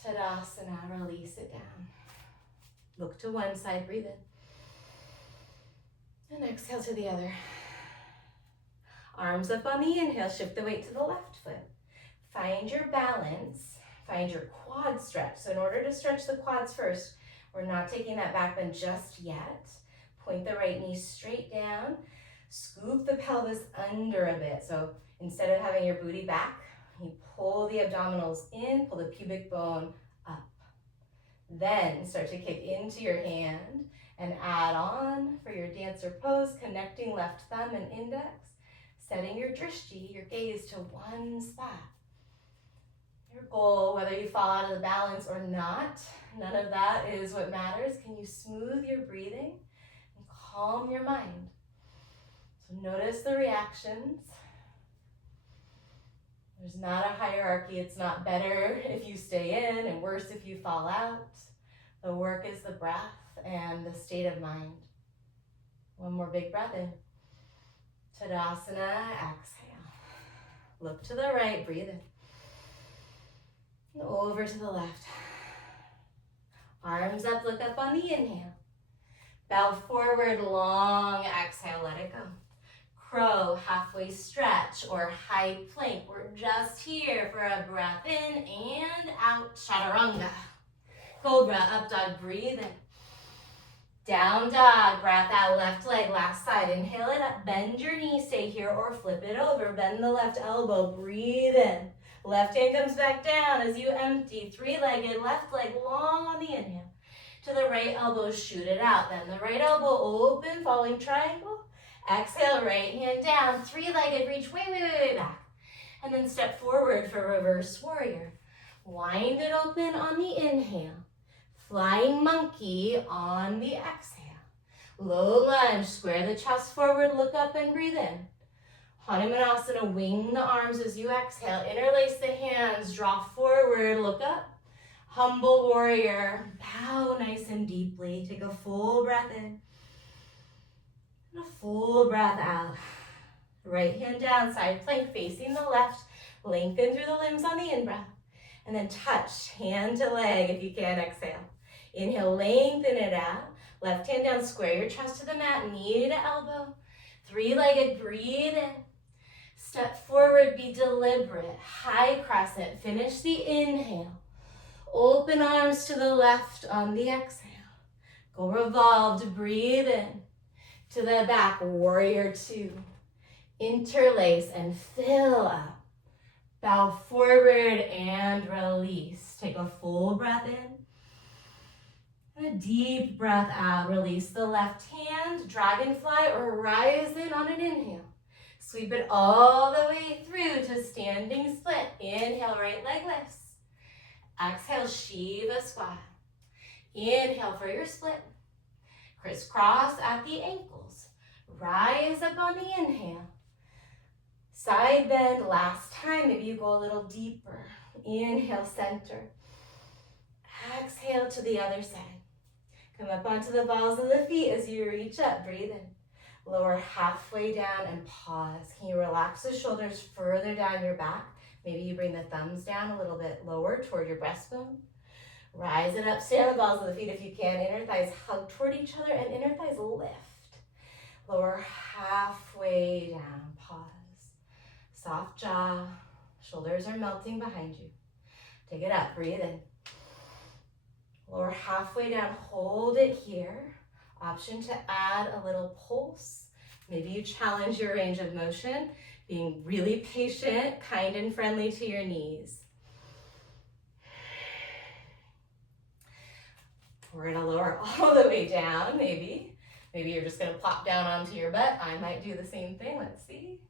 Tadasana, release it down. Look to one side, breathe in. And exhale to the other. Arms up on the inhale, shift the weight to the left foot. Find your balance, find your quad stretch. So in order to stretch the quads first, we're not taking that back bend just yet. Point the right knee straight down. Scoop the pelvis under a bit. So instead of having your booty back, you pull the abdominals in, pull the pubic bone up. Then start to kick into your hand and add on for your dancer pose, connecting left thumb and index, setting your drishti, your gaze to one spot. Your goal, whether you fall out of the balance or not, none of that is what matters. Can you smooth your breathing and calm your mind? So notice the reactions. There's not a hierarchy. It's not better if you stay in and worse if you fall out. The work is the breath and the state of mind. One more big breath in. Tadasana, exhale. Look to the right, breathe in. And over to the left. Arms up, look up on the inhale. Bow forward, long exhale, let it go. Crow, halfway stretch, or high plank. We're just here for a breath in and out, chaturanga. Cobra, up dog, breathe in. Down dog, breath out, left leg, last side. Inhale it up, bend your knee, stay here or flip it over. Bend the left elbow, breathe in. Left hand comes back down as you empty. 3-legged, left leg long on the inhale. To the right elbow, shoot it out. Then the right elbow open, falling triangle. Exhale, right hand down. 3-legged, reach way back. And then step forward for reverse warrior. Wind it open on the inhale. Flying monkey on the exhale. Low lunge, square the chest forward, look up and breathe in. Hanumanasana, wing the arms as you exhale. Interlace the hands, draw forward, look up. Humble warrior, bow nice and deeply. Take a full breath in. And a full breath out. Right hand down, side plank facing the left. Lengthen through the limbs on the in-breath. And then touch hand to leg if you can, exhale. Inhale, lengthen it out. Left hand down, square your chest to the mat, knee to elbow. 3-legged, breathe in. Step forward, be deliberate. High crescent, finish the inhale. Open arms to the left on the exhale. Go revolved, breathe in. To the back, warrior 2. Interlace and fill up. Bow forward and release. Take a full breath in. And a deep breath out. Release the left hand, dragonfly or rise in on an inhale. Sweep it all the way through to standing split. Inhale, right leg lifts. Exhale, Shiva squat. Inhale for your split. Crisscross at the ankles. Rise up on the inhale. Side bend, last time, maybe you go a little deeper. Inhale, center. Exhale to the other side. Come up onto the balls of the feet as you reach up, breathe in. Lower halfway down and pause. Can you relax the shoulders further down your back? Maybe you bring the thumbs down a little bit lower toward your breastbone. Rise it up, stay on the balls of the feet if you can. Inner thighs hug toward each other and inner thighs lift. Lower halfway down, pause. Soft jaw, shoulders are melting behind you. Take it up, breathe in. Lower halfway down, hold it here. Option to add a little pulse. Maybe you challenge your range of motion, being really patient, kind and friendly to your knees. We're gonna lower all the way down, maybe. Maybe you're just gonna plop down onto your butt. I might do the same thing, let's see.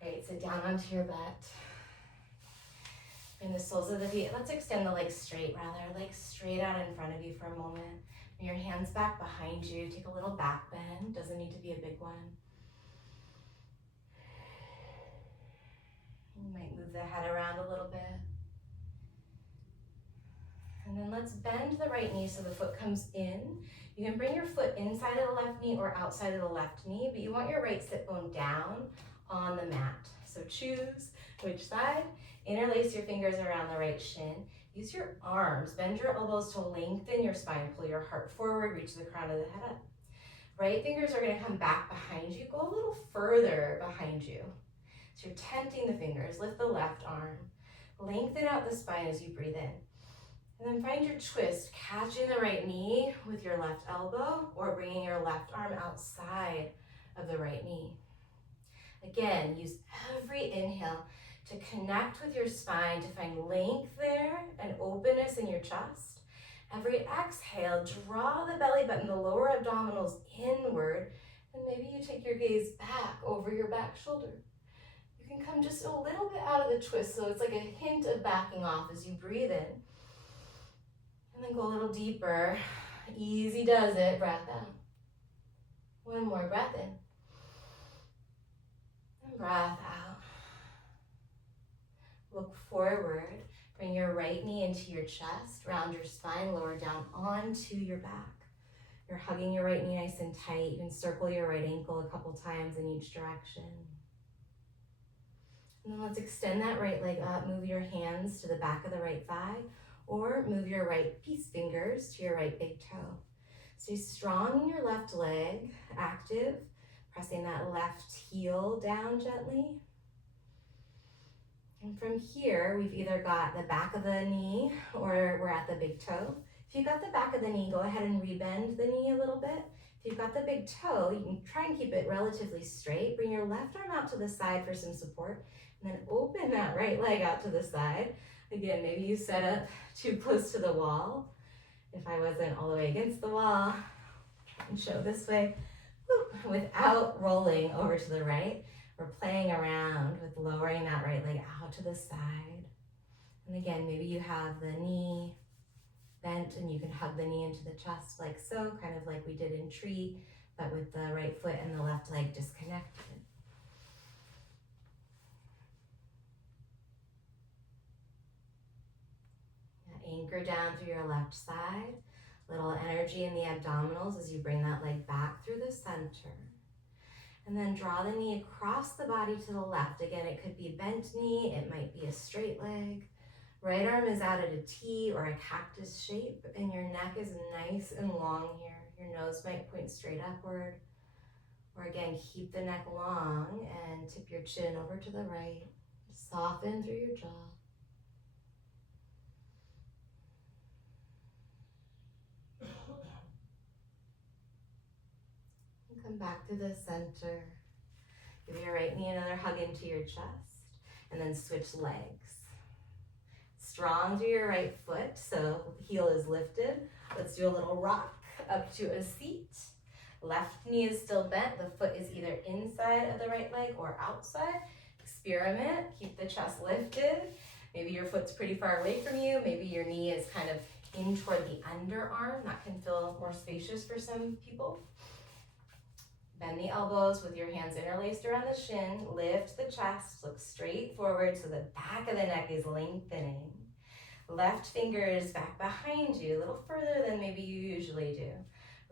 Great, sit down onto your butt. Bring the soles of the feet. Let's extend the legs straight rather, legs straight out in front of you for a moment. Bring your hands back behind you. Take a little back bend, doesn't need to be a big one. You might move the head around a little bit. And then let's bend the right knee so the foot comes in. You can bring your foot inside of the left knee or outside of the left knee, but you want your right sit bone down on the mat. So choose which side. Interlace your fingers around the right shin. Use your arms, bend your elbows to lengthen your spine. Pull your heart forward, reach the crown of the head up. Right fingers are gonna come back behind you. Go a little further behind you. So you're tenting the fingers. Lift the left arm. Lengthen out the spine as you breathe in. And then find your twist, catching the right knee with your left elbow or bringing your left arm outside of the right knee. Again, use every inhale to connect with your spine, to find length there and openness in your chest. Every exhale, draw the belly button, the lower abdominals inward, and maybe you take your gaze back over your back shoulder. You can come just a little bit out of the twist, so it's like a hint of backing off as you breathe in. And then go a little deeper. Easy does it, breath out. One more breath in. And breath out. Look forward. Bring your right knee into your chest. Round your spine, lower down onto your back. You're hugging your right knee nice and tight. You can circle your right ankle a couple times in each direction. And then let's extend that right leg up. Move your hands to the back of the right thigh, or move your right peace fingers to your right big toe. Stay strong in your left leg, active, pressing that left heel down gently. And from here, we've either got the back of the knee or we're at the big toe. If you've got the back of the knee, go ahead and rebend the knee a little bit. If you've got the big toe, you can try and keep it relatively straight. Bring your left arm out to the side for some support, and then open that right leg out to the side. Again, maybe you set up too close to the wall. If I wasn't all the way against the wall, and show this way, without rolling over to the right. We're playing around with lowering that right leg out to the side. And again, maybe you have the knee bent and you can hug the knee into the chest like so, kind of like we did in tree, but with the right foot and the left leg disconnected. Anchor down through your left side. Little energy in the abdominals as you bring that leg back through the center. And then draw the knee across the body to the left. Again, it could be a bent knee, it might be a straight leg. Right arm is out at a T or a cactus shape, and your neck is nice and long here. Your nose might point straight upward. Or again, keep the neck long and tip your chin over to the right. Soften through your jaw. Come back to the center. Give your right knee another hug into your chest, and then switch legs. Strong through your right foot, so the heel is lifted. Let's do a little rock up to a seat. Left knee is still bent. The foot is either inside of the right leg or outside. Experiment. Keep the chest lifted. Maybe your foot's pretty far away from you. Maybe your knee is kind of in toward the underarm. That can feel more spacious for some people. Bend the elbows with your hands interlaced around the shin. Lift the chest, look straight forward so the back of the neck is lengthening. Left fingers back behind you, a little further than maybe you usually do.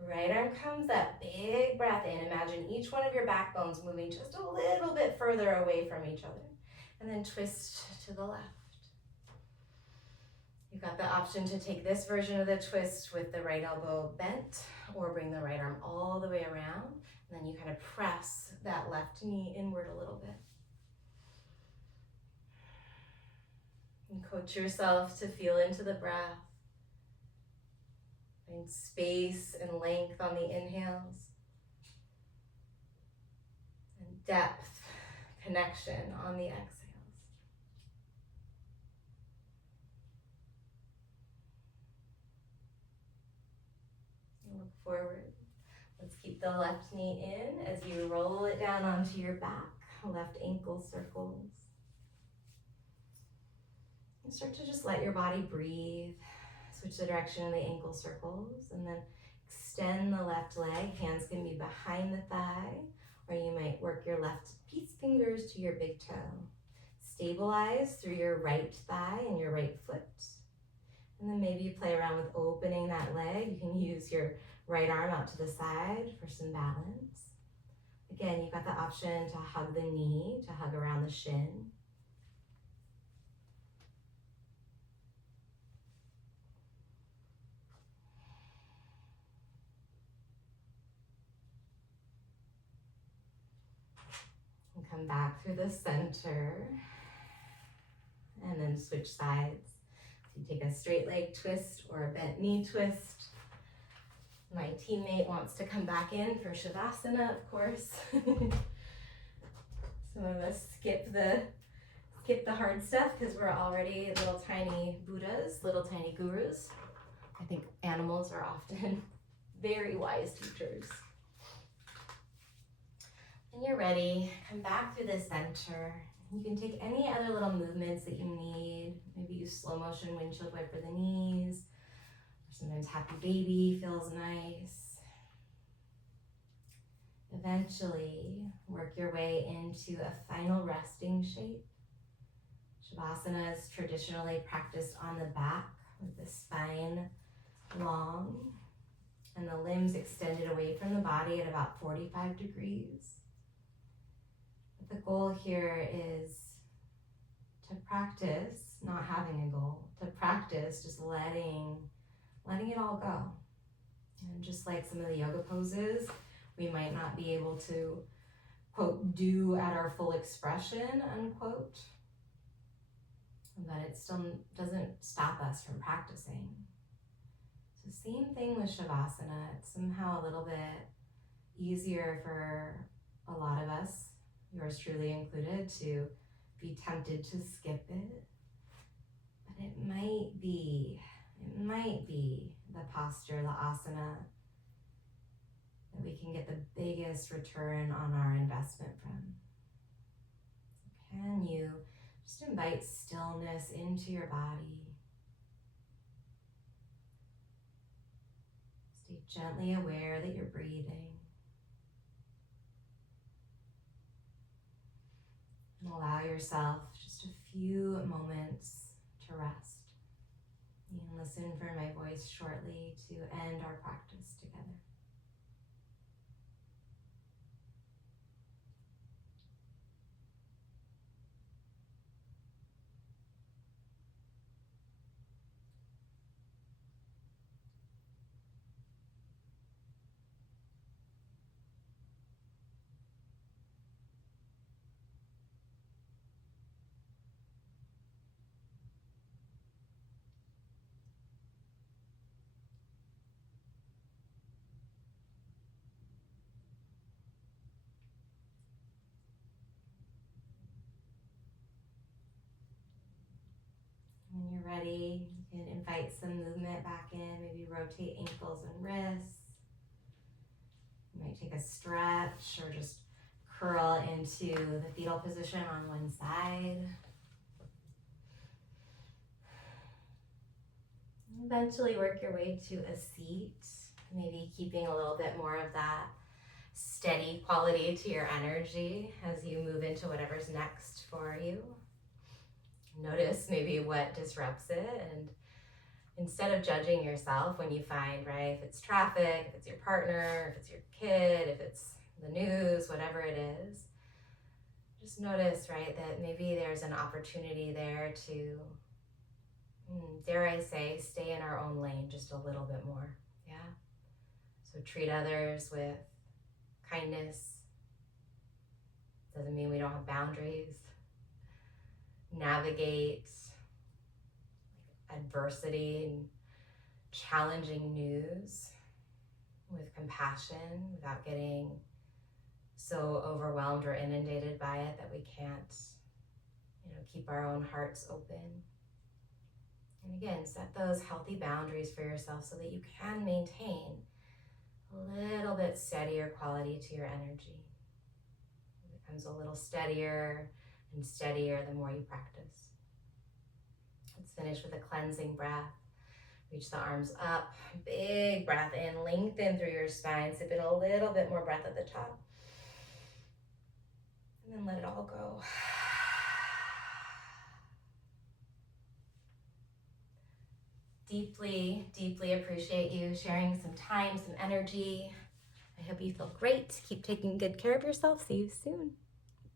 Right arm comes up, big breath in. Imagine each one of your backbones moving just a little bit further away from each other. And then twist to the left. You've got the option to take this version of the twist with the right elbow bent, or bring the right arm all the way around. And then you kind of press that left knee inward a little bit. And coach yourself to feel into the breath. Find space and length on the inhales. And depth, connection on the exhales. And look forward. Let's Keep the left knee in as you roll it down onto your back, left ankle circles. And start to just let your body breathe. Switch the direction of the ankle circles and then extend the left leg. Hands can be behind the thigh, or you might work your left peace fingers to your big toe. Stabilize through your right thigh and your right foot. And then maybe you play around with opening that leg. You can use your right arm out to the side for some balance. Again, you've got the option to hug the knee, to hug around the shin. And come back through the center. And then switch sides. So you take a straight leg twist or a bent knee twist. My teammate wants to come back in for Shavasana, of course. Some of us skip the hard stuff because we're already little tiny Buddhas, little tiny gurus. I think animals are often very wise teachers. When you're ready, come back through the center. You can take any other little movements that you need. Maybe use slow motion windshield wiper the knees. Or sometimes happy baby feels nice. Eventually, work your way into a final resting shape. Shavasana is traditionally practiced on the back with the spine long and the limbs extended away from the body at about 45 degrees. The goal here is to practice not having a goal, to practice just letting it all go. And just like some of the yoga poses, we might not be able to, quote, do at our full expression, unquote, but it still doesn't stop us from practicing. So same thing with Shavasana. It's somehow a little bit easier for a lot of us, yours truly included, to be tempted to skip it. But it might be the posture, the asana, that we can get the biggest return on our investment from. Can you just invite stillness into your body? Stay gently aware that you're breathing. And allow yourself just a few moments to rest. You can listen for my voice shortly to end our practice together. When you're ready, you can invite some movement back in, maybe rotate ankles and wrists. You might take a stretch or just curl into the fetal position on one side. Eventually work your way to a seat, maybe keeping a little bit more of that steady quality to your energy as you move into whatever's next for you. Notice maybe what disrupts it, and instead of judging yourself when you find, right, if it's traffic, if it's your partner, if it's your kid, if it's the news, whatever it is, just notice, right, that maybe there's an opportunity there to, dare I say, stay in our own lane just a little bit more, yeah? So treat others with kindness. Doesn't mean we don't have boundaries. Navigate adversity and challenging news with compassion without getting so overwhelmed or inundated by it that we can't, keep our own hearts open. And again, set those healthy boundaries for yourself so that you can maintain a little bit steadier quality to your energy. It becomes a little steadier and steadier the more you practice. Let's finish with a cleansing breath. Reach the arms up, big breath in, lengthen through your spine, sip in a little bit more breath at the top. And then let it all go. Deeply, deeply appreciate you sharing some time, some energy. I hope you feel great. Keep taking good care of yourself. See you soon.